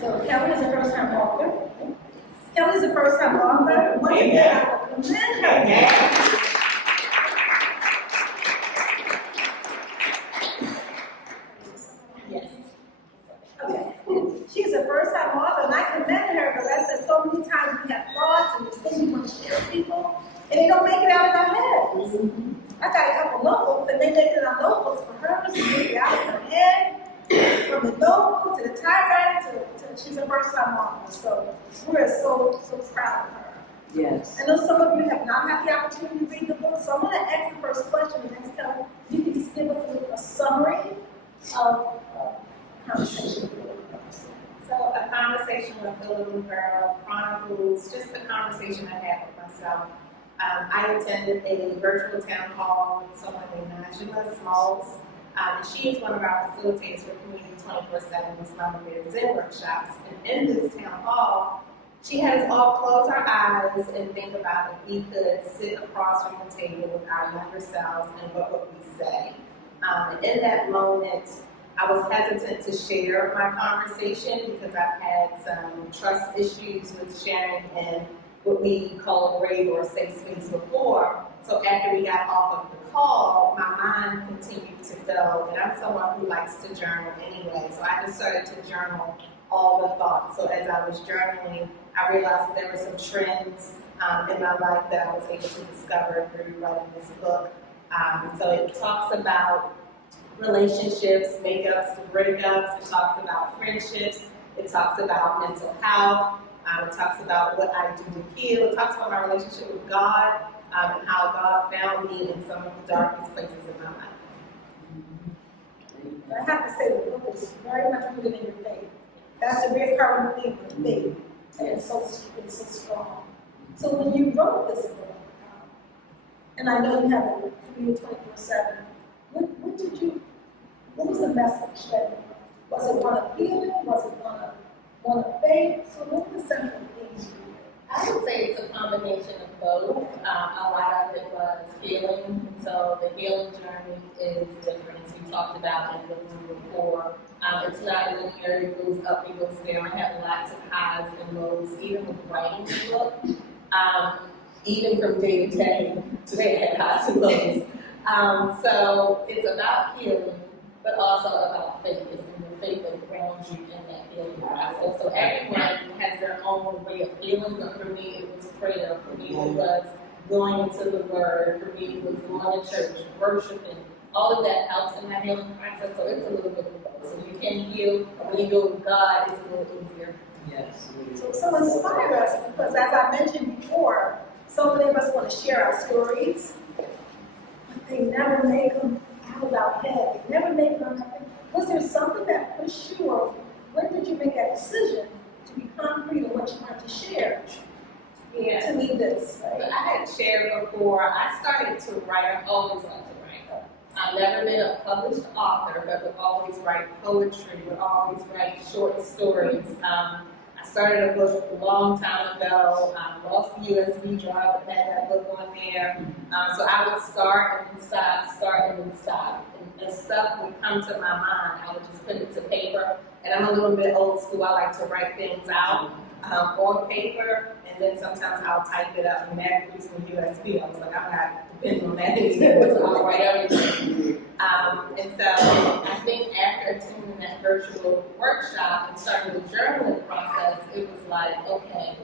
So Kelli is a first-time author. Kelli is a first-time author. Once again, I will commend her. Yes. Okay. She's a first-time author, and I commend her because I said so many times we have thoughts and things we want to share with people, and they don't make it out of our heads. I got a couple notebooks, and they make it on notebooks for her to make it out of her head. From the notebook to the typewriter to she's a first-time author. So we're so proud of her. Yes. I know some of you have not had the opportunity to read the book, so I'm going to ask the first question, and then Kelli, you can just give us a summary of conversation. So a conversation with the little girl chronicles just the conversation I had with myself. I attended a virtual town hall with someone named Najma Smalls. And she is one of our facilitators for Community 24/7 Mama Bear Zen workshops. And in this town hall, she had us all close our eyes and think about if we could sit across from the table with our younger selves and what would we say. And in that moment, I was hesitant to share my conversation because I've had some trust issues with sharing in what we call a brave or safe space before. So after we got off of the call, my mind continued to go, and I'm someone who likes to journal anyway, so I just started to journal all the thoughts. So as I was journaling, I realized that there were some trends in my life that I was able to discover through writing this book. And so it talks about relationships, makeups, breakups, it talks about friendships, it talks about mental health, it talks about what I do to heal, it talks about my relationship with God, and how God found me in some of the darkest places in my life. I have to say the book is very much rooted in your faith. That's a very powerful thing for faith, and it's so strong. So when you wrote this book, and I know you have a Community 24/7, what was the message that was it one of healing? Was it one of faith? So what were the central themes for you? I would say it's a combination of both. A lot of it was healing, and so the healing journey is different. As we talked about in the room before, it's not linear, it goes up, it goes down. I have lots of highs and lows, even with writing the book. Even from day to day, today I had highs and lows. So it's about healing, but also about faith. It's the faith that grounds you in that healing process. So everyone has their own way of healing, but for me it was prayer. For me it was going into the Word. For me it was going to church, worshiping. All of that helps in that healing process. So it's a little bit of both. So you can heal when you go with God. It's a little easier. Yes. So inspire us, because as I mentioned before, so many of us want to share our stories, but they never make them out of our head. They never make them. Was there something that pushed you, or when did you make that decision to be concrete in what you wanted to share? Yeah. To leave this, But right? I had shared before, I started to write. I've always loved to write. I've never been a published author, but would always write poetry, would always write short stories. I started a book a long time ago, lost the USB drive, but had that book on there. So I would start and then stop, start and then stop. And stuff would come to my mind. I would just put it to paper. And I'm a little bit old school. I like to write things out on paper, and then sometimes I'll type it up. And that was with USB. I was like, I'm not depending on that anymore, so I'll write everything. And so I think after attending that virtual workshop and starting the journaling process, it was like, okay,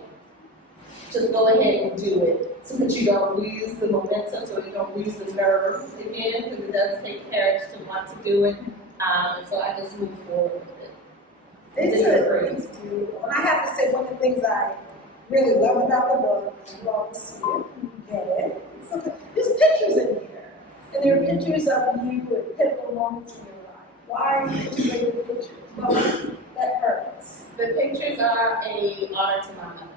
just go ahead and do it so that you don't lose the momentum, so you don't lose the nerve again, because it does take courage to want to do it. And so I just moved forward with it. It's beautiful. And I have to say, one of the things I really love about the book, you all see it, you get it. So there's pictures in here, and there are pictures of you with pivotal moments in your life. Why did you make the pictures? What was that purpose? The pictures are an honor to my mother.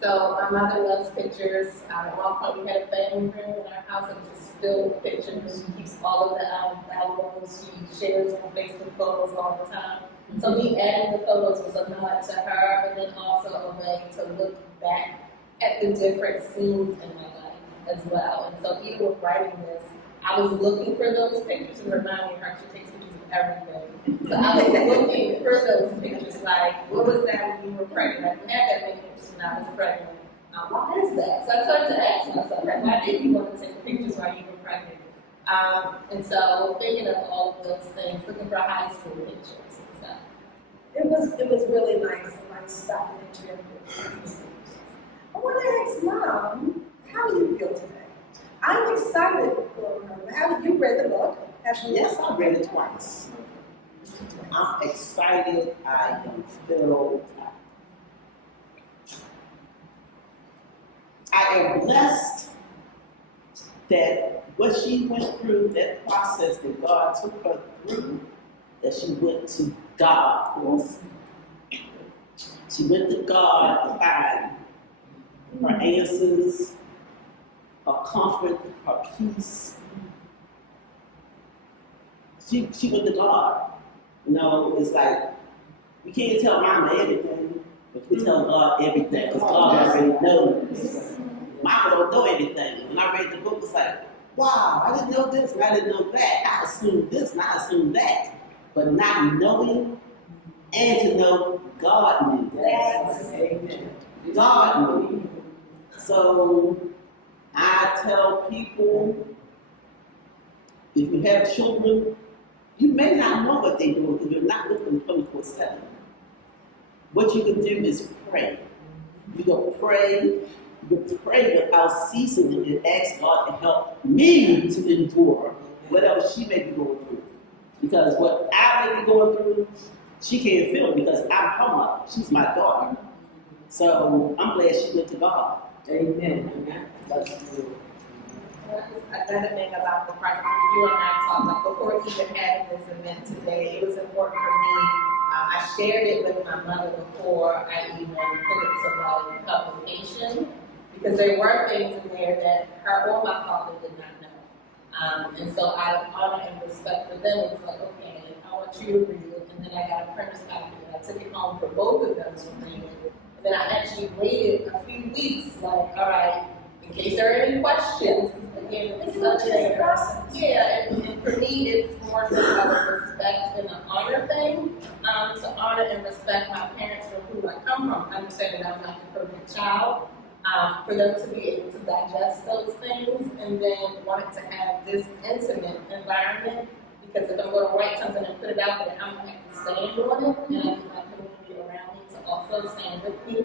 So my mother loves pictures. At one point we had a family room in our house that was just filled with pictures. She keeps all of the albums. She shares on Facebook photos all the time. So me adding the photos was a nod to her, but then also a way to look back at the different scenes in my life as well. And so even with writing this, I was looking for those pictures and reminding her she takes pictures of everything. So I was looking for those pictures, like, what was that when you were pregnant? I didn't have that many pictures when I was pregnant. Why is that? So I started to ask myself, like, why did you want to take pictures while you were pregnant? And so thinking of all of those things, looking for high school pictures and stuff. It was really nice, a nice documentary of your. I want to ask Mom, how do you feel today? I'm excited for her. Have you read the book? Yes, I read it twice. I'm excited. I am filled. I am blessed that what she went through, that process that God took her through, that she went to God for us. She went to God to find her answers, her comfort, her peace. She went to God. You know, it's like, you can't tell Mama everything, but you can tell God everything, because God already knows. Mama don't know everything. When I read the book, it's like, wow, I didn't know this and I didn't know that. I assumed this and I assumed that. But not knowing and to know God knew. Yes. God knew. So I tell people, if you have children, you may not know what they're doing because you're not with them 24/7. What you can do is pray. You go pray. You can pray without ceasing and ask God to help me to endure whatever she may be going through. Because what I may be going through, she can't feel because I'm her mother. She's my daughter. So I'm glad she went to God. Amen. Another thing about the project, you and I talked, like before even having this event today, it was important for me. I shared it with my mother before I even put it to like publication, because there were things in there that her or my father did not know. And so out of honor and respect for them, it was like, okay, I want you to read it. And then I got a printer's copy and I took it home for both of them to read it. And then I actually waited a few weeks, like, all right, in case there are any questions, again, it's such a process. Yeah, and for me, it's more so of a respect and an honor thing, to honor and respect my parents for who I come from. I understand that I'm not the perfect child, for them to be able to digest those things, and then wanting to have this intimate environment, because if I'm going to write something and put it out there, I'm going to have to stand on it, and I need my community around me to also stand with me.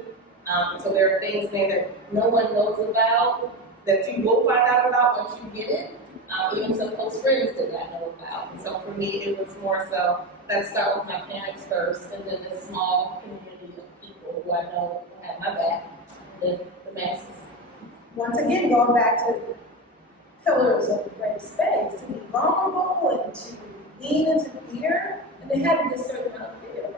So there are things there that no one knows about, that you will find out about once you get it. Even some close friends did not know about. And so for me, it was more so, let's start with my parents first, and then this small community of people who I know have my back, and then the masses. Once again, going back to pillars of the great space, to be vulnerable and to lean into fear, and they have this certain amount of fear around it.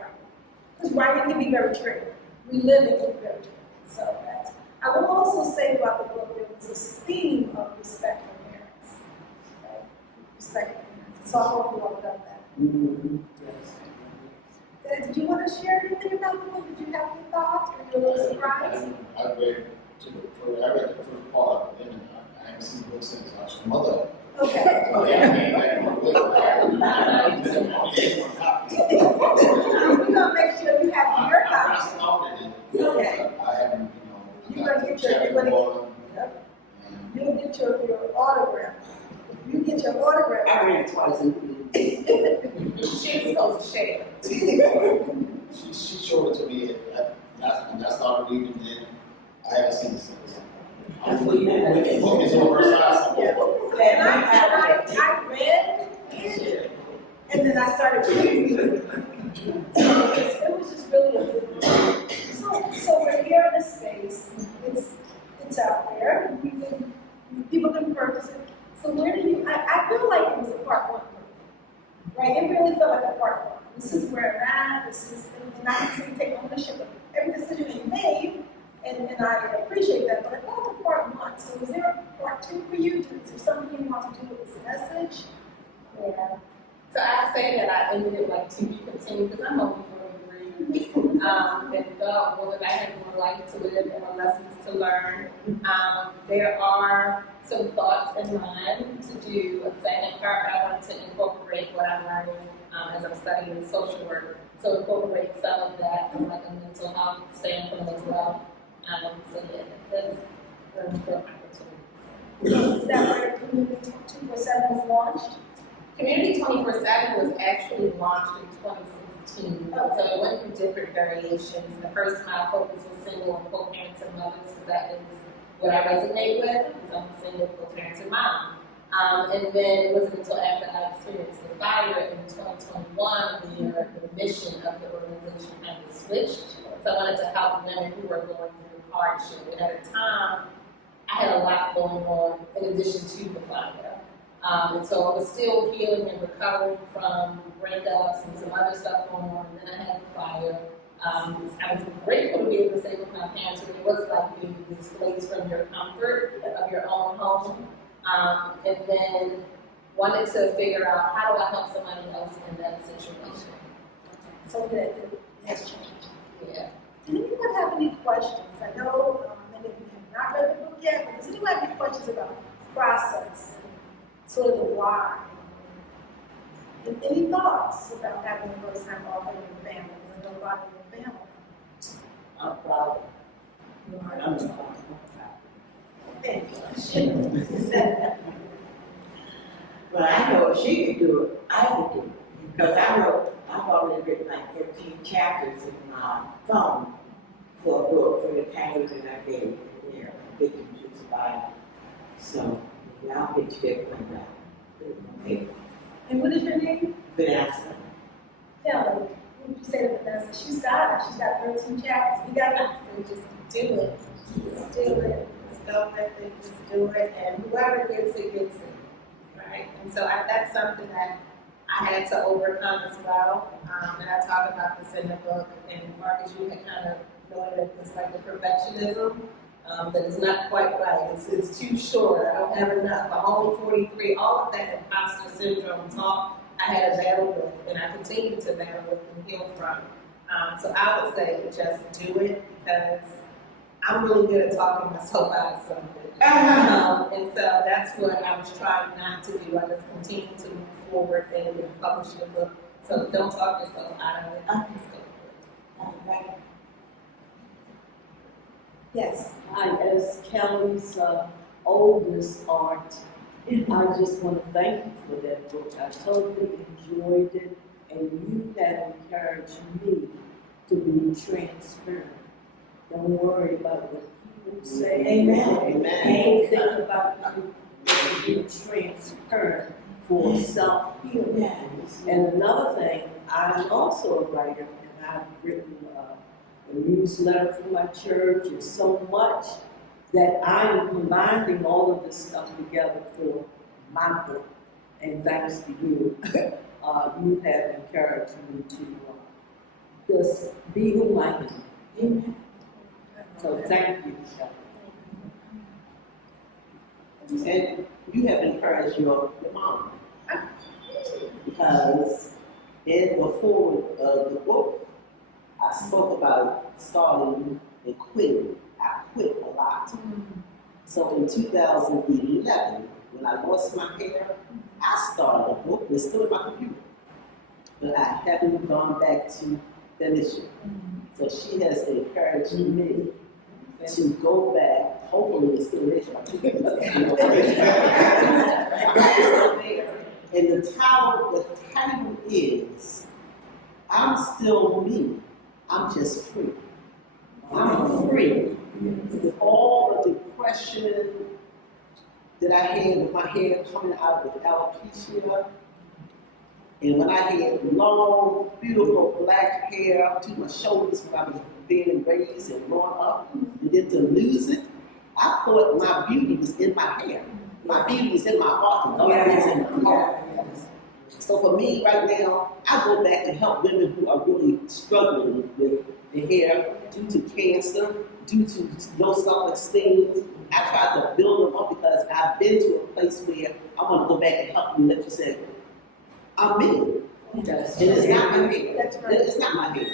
Because writing can be very tricky. We live in it very tricky. So that's, I will also say about the book, there was this theme of respect for parents. Okay? Respect for parents. So I hope you all got that. Mm-hmm. Dad, did you want to share anything about the book? Did you have any thoughts? Were you a little surprised? I read the first part of it, and I haven't seen the book since I was mother. Okay. Oh, yeah, I mean, like, We're gonna make sure you have your copy. Okay. I haven't, You're gonna get yep. You'll get your autograph. You get your autograph. I read it twice. She's supposed to share. She showed it to me, and I started reading it. I haven't seen it since. The book is oversized. And I read it, and then I started reading it. So it was just really a good book. So we're here in a space. It's out there. People can purchase it. So where do you? I feel like it was a part one, right? It really felt like a part one. This is where I'm at. This is, and I can take ownership of every decision that you made. And I appreciate that, but I thought it was part one. So is there a part two for you? Is there something you want to do with this message? Yeah. So I say that I ended it like to be continued because I'm only 43. And God willing, I have more life to live and more lessons to learn. There are some thoughts in mind to do a second part. I wanted to incorporate what I'm learning as I'm studying social work. So incorporate some of that from like a mental health standpoint as well. So yeah, that's an important opportunity. Is that where Community 247 was launched? Community 24/7 was actually launched in 2016. So it went through different variations. The first my focus was single and co-parenting mothers, because that is what I resonate with, because I'm a single co-parenting mom. And then it wasn't until after I experienced the fire in 2021 where the mission of the organization kind of switched. So I wanted to help women who were going through hardship. And at a time, I had a lot going on in addition to the fire. And so I was still healing and recovering from breakups and some other stuff going on. And then I had the fire. I was grateful to be able to stay with my parents, but it was like being displaced from your comfort of your own home. And then wanted to figure out how do I help somebody else in that situation. So that has changed. Yeah. Does anyone have any questions? I know many of you have not read the book yet, but does anyone have any questions about the process and sort of the why? And any thoughts about having a first time author in your family? Because I know a lot of your family. I'm proud. I'm proud. Thank you. But I know if she could do it, I could do it. Because I've already written like 13 chapters in my phone for a book for the titles that I gave there, Victims of Survival. So, yeah, I'll get together with that. Okay. And what is your name? Vanessa. Yeah, like, what would you say to Vanessa? She's got it. She's got 13 chapters. We got it. So just do it. Just do it. Just go with it. Just do it. And whoever gets it, gets it. Right? And so that's something that I had to overcome as well. And I talk about this in the book. And Marcus, you had kind of noted that it's like the perfectionism. That is not quite right. It's too short. I don't have enough. I'm only 43. All of that imposter syndrome talk I had to battle with, and I continue to battle with and heal from. So I would say just do it, because I'm really good at talking myself out of something. And so that's what I was trying not to do. I just continue to move forward and publish the book. So don't talk yourself out of it. Just go for it. Yes. As Kelly's oldest aunt, I just want to thank you for that book. I totally enjoyed it, and you have encouraged me to be transparent. Don't worry about what people say. Amen. Amen. Anything about you, be transparent for self-healing. Yes. And another thing, I'm also a writer, and I've written a newsletter for my church, and so much that I'm combining all of this stuff together for my book. And thanks to you, you have encouraged me to just be who I am. Amen. So thank you. And you have encouraged your mom. Because in the forward of the book, I spoke about starting and quitting. I quit a lot. So in 2011, when I lost my hair, I started a book that's still in my computer. But I haven't gone back to finish it. So she has encouraged me to go back. Hopefully it's still there. And the title is, I'm still me. I'm just free. I'm free. With all the depression that I had with my hair coming out with alopecia, and when I had long, beautiful black hair up to my shoulders when I was being raised and growing up, and then to lose it, I thought my beauty was in my hair. My beauty was in my heart, and God is in my heart. So for me right now, I go back to help women who are really struggling with the hair due to cancer, due to low self-esteem. I try to build them up because I've been to a place where I want to go back and help you, let you say, I'm me. And it's not my hair. That's right. It's not my hair.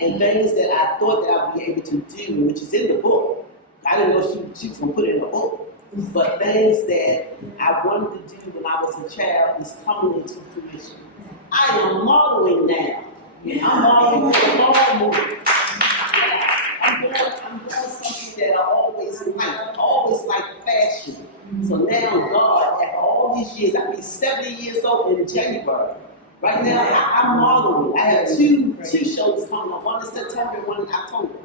And things that I thought that I'd be able to do, which is in the book, I didn't know she was going to put it in the book. But things that I wanted to do when I was a child is coming into fruition. I am modeling now. I'm modeling for the Lord movement. I'm doing something that I always like fashion. So now God, after all these years, I'll be 70 years old in January. Right now, I'm modeling. I have two shows coming up, one in September and one in October.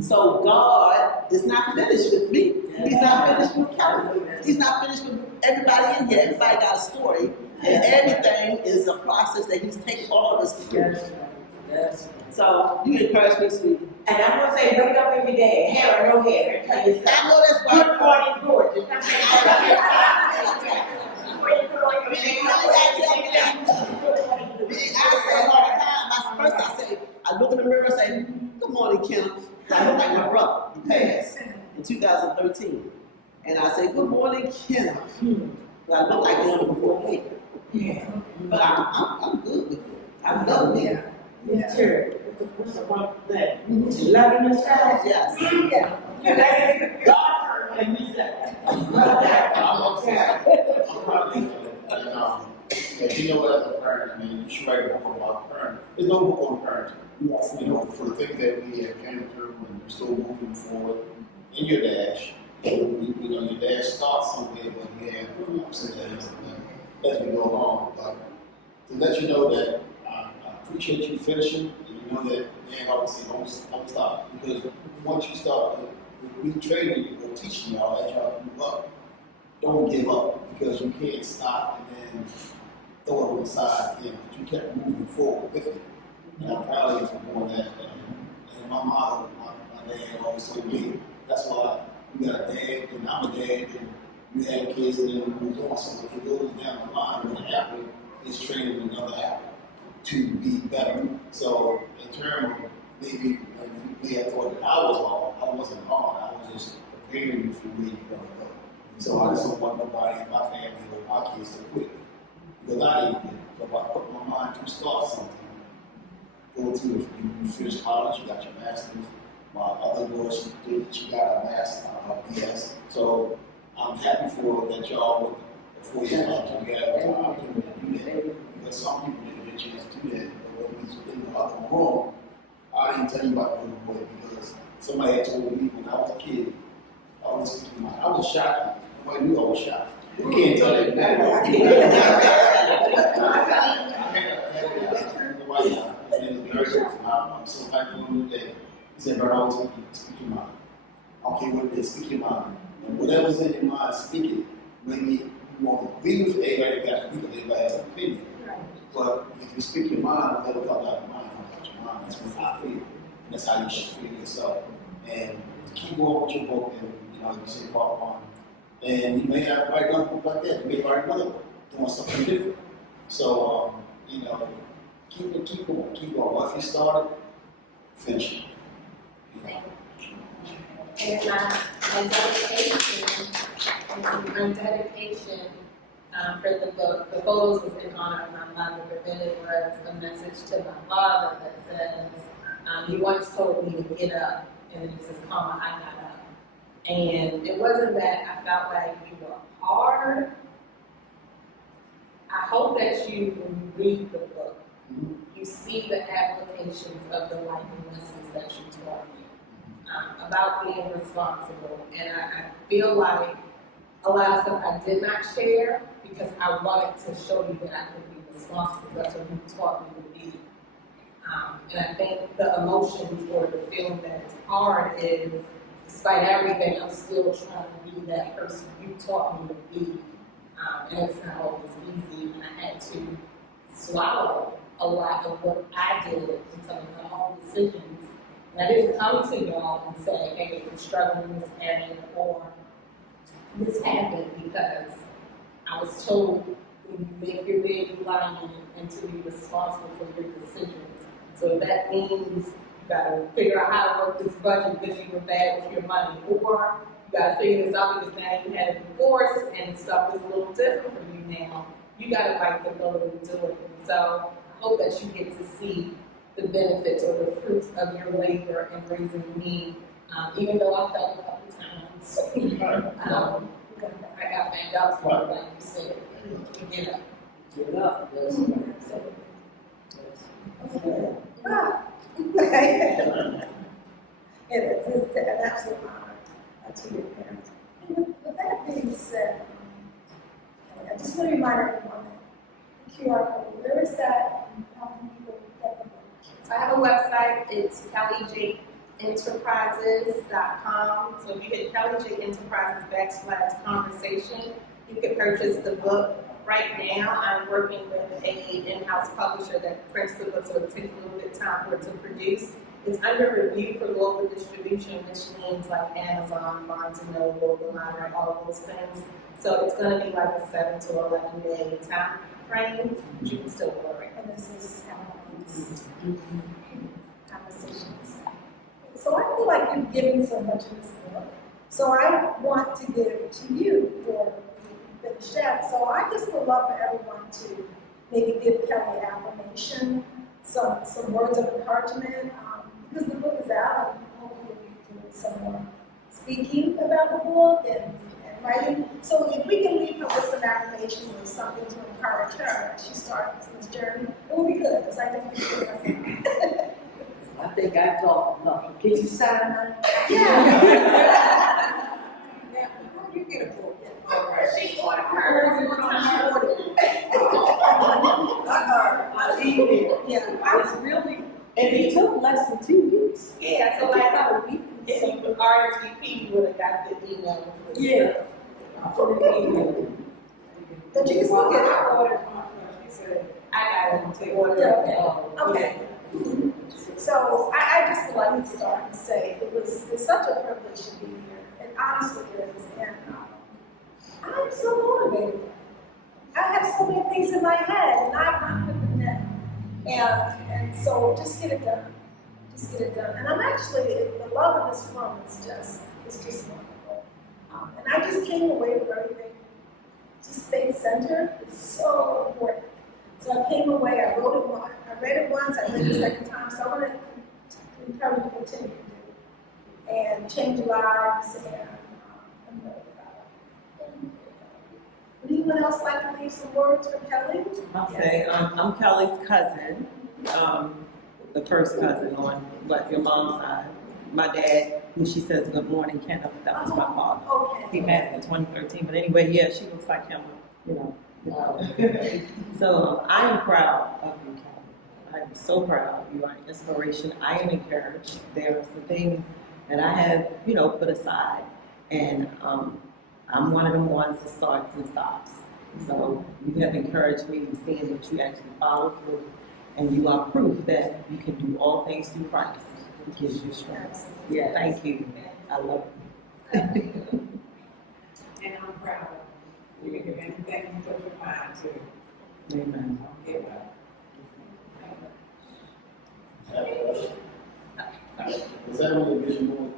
So God is not finished with me. He's not finished with Kelly. He's not finished with everybody in here. Everybody got a story, and everything is a process that He's taking all of us to do. Yes. So you encourage me, sweetie. And I'm gonna say, wake up every day, hair or no hair, and tell yourself, I know that's right. good morning, gorgeous. Before you put on your I say all the time. First I say, I look in the mirror and say, good morning, Kim. I look like my brother. He passed in 2013. And I say, good morning, Kim. I look like him before me. Yeah. But I'm good with it. I love it. Yeah. Sure. What's the one thing? Loving yourself? Yes. Yeah. God and me say. I'm proud of you. And you know what, as a parent, I mean, you should write a book about parenting. There's no book on parenting. Yes. You know, for the things that we have came through and you're still moving forward in your dash. You know, your dash starts somewhere, but you have ups and downs as we go along. But to let you know that I appreciate you finishing, and you know that, man, I always say, don't stop. Because once you start retraining or teaching y'all as y'all move up, don't give up, because you can't stop and then throw it on the side again, but you kept moving forward with it. And I'm proud of you for doing that. And my motto, my dad always told me, that's why you got a dad, and I'm a dad, and you have kids, and then it moves on. So when it goes down the line, what happened is training another athlete to be better. So in terms of maybe you may have thought that I was hard, I wasn't hard. I was just preparing you for where you're going to go. So I just don't want nobody in my family or my kids to quit. Because I didn't quit. So if I put my mind to start something, go to, you finish college, you got your master's. My other girls, she got a master's, BS. So I'm happy for that y'all with the 4 years out together, the opportunity to do that. Because some people didn't get a chance to do that. But when we was in the other room, I didn't tell you about the little boy because somebody had told me when I was a kid, I was shocked. Nobody knew I was shocked. You can't tell that now. I'm so thankful today. He said, "Bert, always speak your mind. I don't care what it is, speak your mind. And whatever's in your mind, speak it. Maybe you won't agree with everybody, everybody has an opinion. But if you speak your mind, that'll come out of your mind, come out your mind. That's what I feel. And that's how you should feel yourself. And keep going with your book, and you say part one. And you may not write another book like that. You may write another book, doing something different. So, keep going. Once you start it, finish it. And my dedication for the book, the photos was in honor of my mother, but then it was a message to my father that says, he once told me to get up, and it says, comma, I got up. And it wasn't that I felt like you were hard. I hope that you, when you read the book, you see the applications of the life lessons that you taught me about being responsible. And I feel like a lot of stuff I did not share because I wanted to show you that I could be responsible. That's what you taught me to be. And I think the emotions or the feeling that it's hard is, despite everything, I'm still trying to be that person you taught me to be. And it's not always easy, and I had to swallow a lot of what I did in some of my own decisions. And I didn't come to y'all and say, hey, I'm struggling in this area, or this happened, because I was told when you make your bed, you lie in it, and to be responsible for your decisions. So if that means you gotta figure out how to work this budget because you were bad with your money, or you gotta figure this out because now you had a divorce and stuff is a little different for you now, you gotta bite the bullet and do it. And so I hope that you get to see the benefits or the fruits of your labor in raising me, even though I felt a couple times. I got banged up, like you said. Get up. Get up. That's right. So Ah. It's an absolute honor to your parents. And with that being said, I just want to remind everyone that the QR code, where is that? And how can people get the book? So I have a website, it's kellijenterprises.com. So if you hit Kelli J Enterprises /conversation, you can purchase the book. Right now, I'm working with an in-house publisher that prints the book, so it takes a little bit of time for it to produce. It's under review for global distribution, which means like Amazon, Barnes & Noble, the library, all of those things. So it's going to be like a 7 to 11 day time frame, but you can still order it. And this is how these conversations. So I feel like you've given so much in this book. So I want to give it to you for finish that. So I just would love for everyone to maybe give Kelli affirmation, some words of encouragement, because the book is out, and hopefully we can do some more speaking about the book and writing. So if we can leave her with some affirmation or something to encourage her as she starts this journey, it will be good, because I just feel myself. I think I talked enough. Can you sign mine? Yeah. You get a book. She ordered hers from I need it. Yeah. I was really, and it took less than 2 weeks. Yeah, so like about a week. If you would RSVP, you would have got the email. Yeah. I put it in there. But you can still get it. I got it to order. Yeah, okay. So I just would like to start and say it's such a privilege to be here. It honestly is. And I'm so motivated. I have so many things in my head and I'm not putting them down. And so just get it done. Just get it done. And I'm actually, the love of this room is just wonderful. And I just came away from everything. Just stay centered. It's so important. So I came away, I read it once, I read it the second time, so I want to encourage you to continue to do and change lives and I'm really proud. Would anyone else like to leave some words for Kelli? I'll say, I'm Kelly's cousin, the first cousin on your mom's side. My dad, when she says good morning, can't know if that was my father. He Okay. passed in 2013, but anyway, yeah, she looks like him, you know. So I am proud of you, Kelli. I am so proud. You are an inspiration. I am encouraged. There are some things that I have, put aside, and I'm one of them ones that starts and stops. So you have encouraged me in seeing that you actually follow through, and you are proof that you can do all things through Christ, who gives you strength. Yeah, thank you. I love you. And I'm proud. You can do anything you put your mind to. Amen. Don't give up. Is that on your vision board?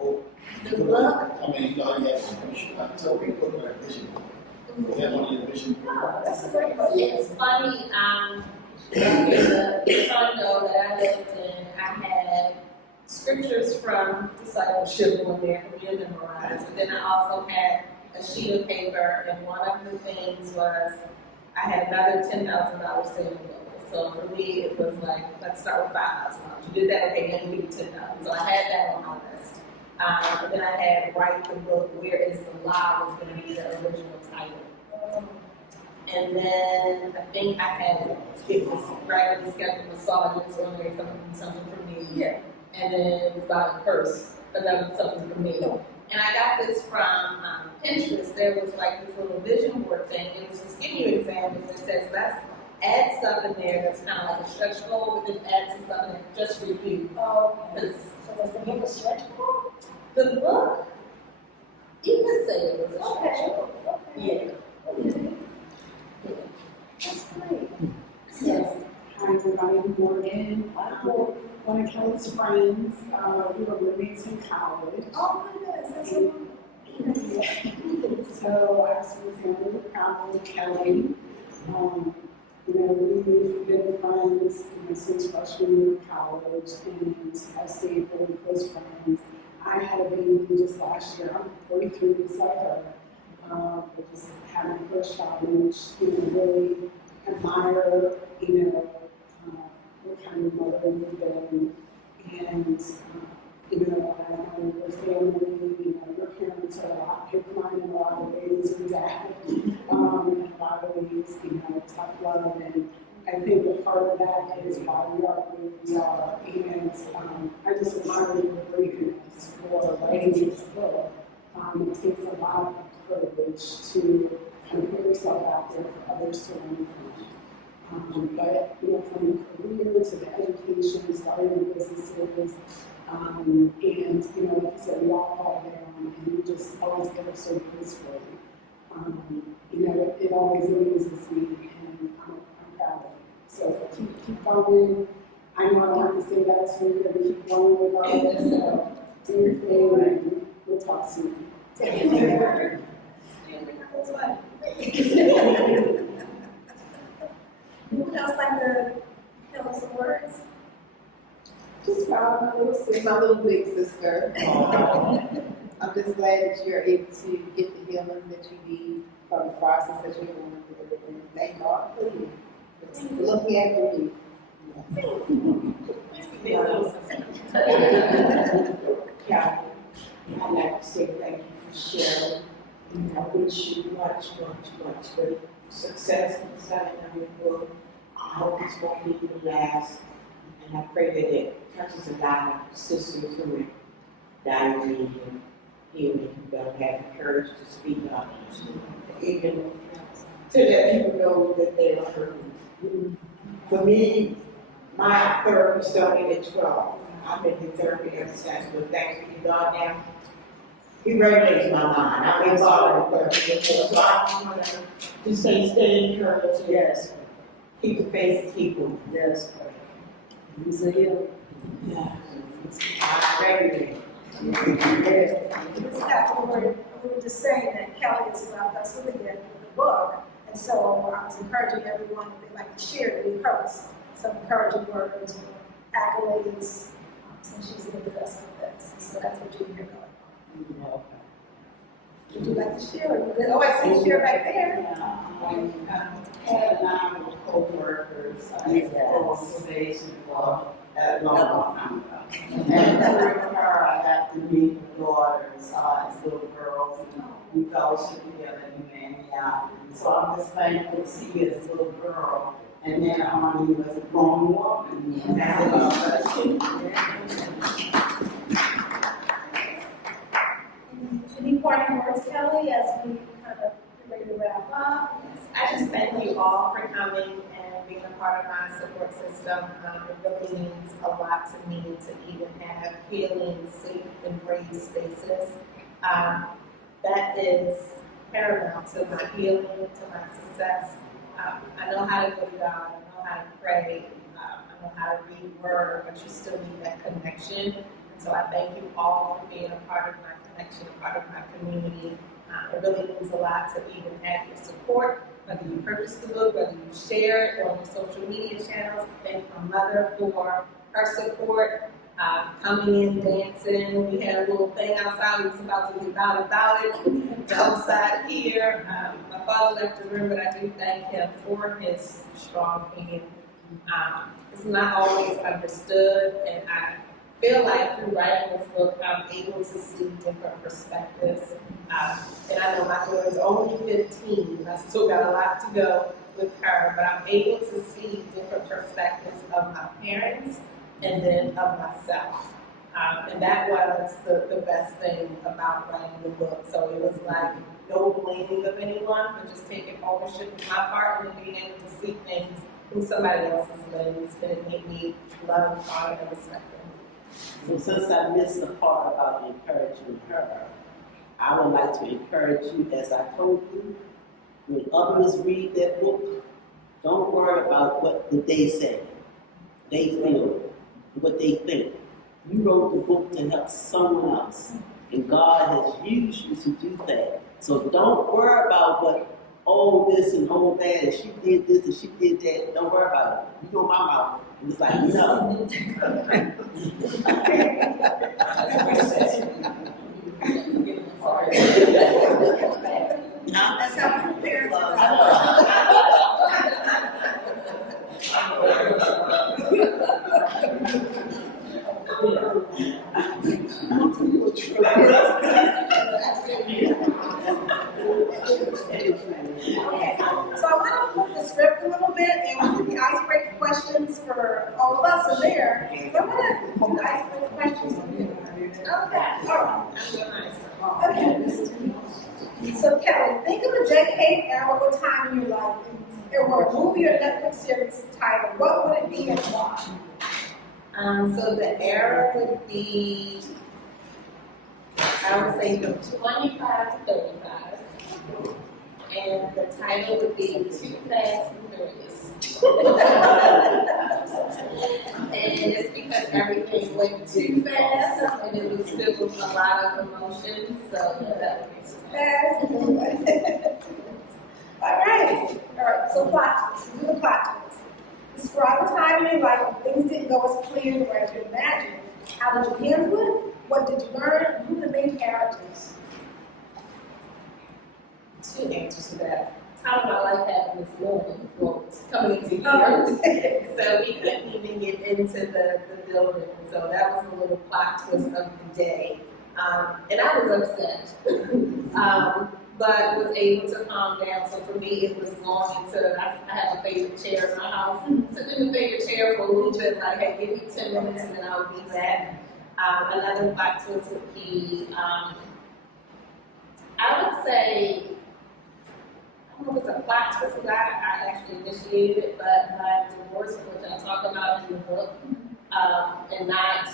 Oh, The book? I mean, you have some, I tell people about a vision board. Is that on your vision board? Oh, that's a great question. It's funny, in the condo that I lived in, I had scriptures from discipleship on there for me to memorize. And then I also had a sheet of paper, and one of the things was I had another $10,000 savings goal. So for me, it was like, let's start with $5,000. You did that, okay, then you give me $10,000. So I had that on my list. And then I had write the book, Where is the Lie, was going to be the original title. And then I think I had it was regularly scheduled massages on there, something for me. Yeah. And then about a purse, another something for me. And I got this from Pinterest. There was like this little vision board thing. It was just giving you examples that says, let's add stuff in there that's kind of like a stretch goal, but then add some stuff in there just for you. Oh, okay. So was the book a stretch goal? The book, you could say it was a stretch goal. Okay. Yeah. Okay. That's great. Yes. Hi, everybody. I'm Morgan. I'm one of Kelly's friends. We were roommates in college. Oh, goodness, that's so wonderful. So I was really proud of Kelly. We've been friends since freshman year of college, and I stayed really close friends. I had a baby just last year. I'm 43 beside her. But just had my first child, and really admire, what kind of mother you've been. And, you know, I know your family, you know, your parents are a lot, your mine in a lot of ways, your dad, in a lot of ways, you know, tough love. And I think a part of that is why we are where we are. And I just admire your braveness for writing this book. It takes a lot of courage to kind of put yourself out there for others to learn from. But, you know, from the career to the education, starting businesses, and, you know, like you said, we all fall down, and you just always get up so gracefully. You know, it always amuses me, and I'm proud of it. So keep going. I know I don't have to say that to you, but keep going with all this. So do your thing, and we'll talk soon. Anyone else like to tell us some words? Just proud of my little big sister. I'm just glad that you're able to get the healing that you need from the process that you're going through. And thank God for you. For looking after me. Yeah, I'd like to say thank you for sharing. And I wish you much good success in starting on your book. I hope it's going to be the last. And I pray that it touches a lot of sisters who are dying and healing, who don't have the courage to speak up, even to let people know that they are hurting. For me, my therapy started at 12. I've been in therapy ever since, but thanks be to God now, He regulates my mind. I've been following therapy. So I want to say stay encouraged. Yes, Keep the faith, keep moving. yes. He's a healer. Yeah. I regulate. This afterward, we were just saying that Kelly has left us with the book, and so I was encouraging everyone if they'd like to share it, leave her some encouraging words or accolades, since she's given us some of this. So that's what you're here going. Would you like to share? Oh, I see share right there. Had a number of co-workers, I had a organization for a long time ago. And through her, I got to meet the daughters as little girls, and we fellowship together and we hang out. So I'm just thankful to see you as a little girl, and then on you as a grown woman. And that's Any parting words, Kelly, as we kind of get ready to wrap up? I just thank you all for coming and being a part of my support system. It really means a lot to me to even have healing, safe, and brave spaces. That is paramount to my healing, to my success. I know how to go to God, I know how to pray, I know how to read word, but you still need that connection. And so I thank you all for being a part of my connection, a part of my community. It really means a lot to even have your support, whether you purchase the book, whether you share it on your social media channels. Thank my mother for her support, coming in, dancing. We had a little thing outside. We was about to be about it outside here. My father left the room, but I do thank him for his strong hand. It's not always understood, and I feel like through writing this book, I'm able to see different perspectives. And I know my daughter's only 15, I still got a lot to go with her, but I'm able to see different perspectives of my parents and then of myself. And that was the best thing about writing the book. So it was like no blaming of anyone, but just taking ownership of my part and then being able to see things through somebody else's lens, and it made me love, honor, and respect them. So since I missed the part about encouraging her, I would like to encourage you, as I told you, when others read that book, don't worry about what they say, they feel, what they think. You wrote the book to help someone else, and God has used you to do that. So don't worry about what, oh this and oh that, and she did this and she did that. Don't worry about it. You know my mouth. And it's like, no. That's how my parents are. Okay, so I want to flip the script a little bit and do the icebreaker questions for all of us in there. So I'm going to do the icebreaker questions for you. Okay, all right. Okay. So Kelly, think of a decade era or time in your life. There were a movie or Netflix series title. What would it be and why? So the era would be, I would say from 25 to 35. And the title would be Too Fast and Furious. And it's because everything went too fast and it was filled with a lot of emotions. So that would be Fast. All right, so plot twist. Do the plot twist. Describe a time in your life when things didn't go as planned or as you imagined. How did you handle it? What did you learn? Who are the main characters? two answers to that. Time of my life happened this morning, well, it's coming into here. So we couldn't even get into the building. So that was a little plot twist of the day. And I was upset. But was able to calm down. So for me, it was going to, I have a favorite chair in my house. Sit in the favorite chair for a little bit, like, hey, give me 10 minutes and then I'll be back. Another plot twist would be, I would say, I don't know if it's a plot twist because I actually initiated it, but my divorce, which I talk about in the book, and not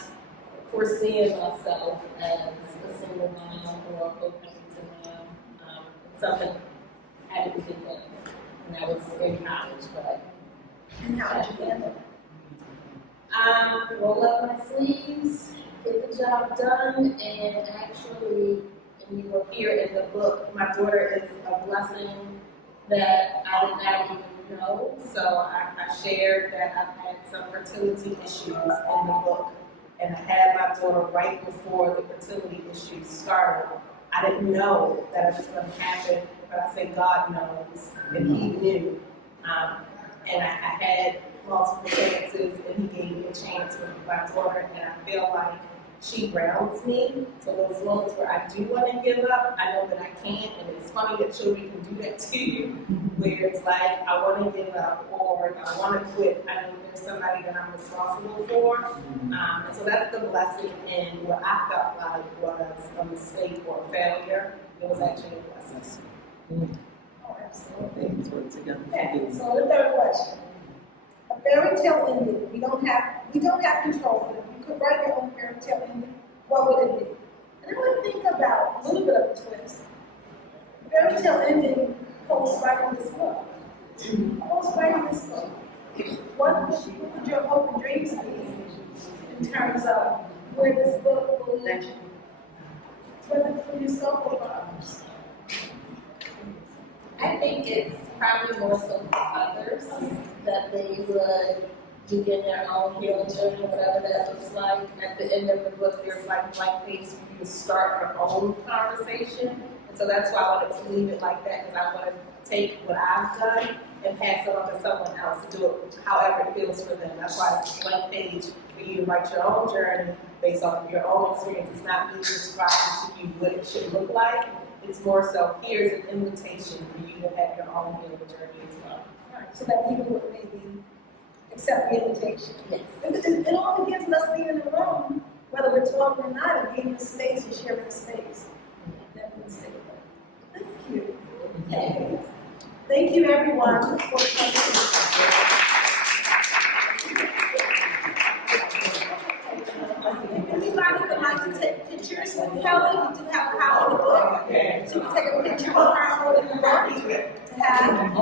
foreseeing myself as a single mom or a co-parenting mom. Something I had to think of, and that was in college, but. And how did you handle it? Roll up my sleeves, get the job done, and actually, and you will hear in the book, my daughter is a blessing that I did not even know. So I shared that I've had some fertility issues in the book, and I had my daughter right before the fertility issues started. I didn't know that it was going to happen, but I say God knows, and He knew. And I had multiple chances, and He gave me a chance with my daughter, and I feel like she grounds me. So those moments where I do want to give up, I know that I can't, and it's funny that children can do that to you, where it's like, I want to give up, or if I want to quit, I know there's somebody that I'm responsible for. And so that's the blessing in what I felt like was a mistake or a failure. It was actually a blessing. Oh, absolutely. Things work together. Okay, so the third question. A fairy tale ending. We don't have control of it. If you could write your own fairy tale ending, what would it be? And I would think about a little bit of a twist. Fairy tale ending holds right in this book. Holds right in this book. What would your hope and dreams be in terms of where this book will lead you? Whether for yourself or for others? I think it's probably more so for others that they would begin their own healing journey, whatever that looks like. At the end of the book, there's like blank pages for you to start your own conversation. And so that's why I wanted to leave it like that, because I want to take what I've done and pass it on to someone else to do it however it feels for them. That's why it's a blank page for you to write your own journey based off of your own experience. It's not me describing to you what it should look like. It's more so, here's an invitation for you to have your own healing journey as well. Right, so that people would maybe accept the invitation. Yes. It all begins with us being in the room, whether we're talking or not, and being in the space and sharing the space. Definitely stay with that. Thank you. Okay. Thank you, everyone, for participating. Anybody would like to take pictures with Kelly? We do have a copy of the book. So you can take a picture of her holding the book to have.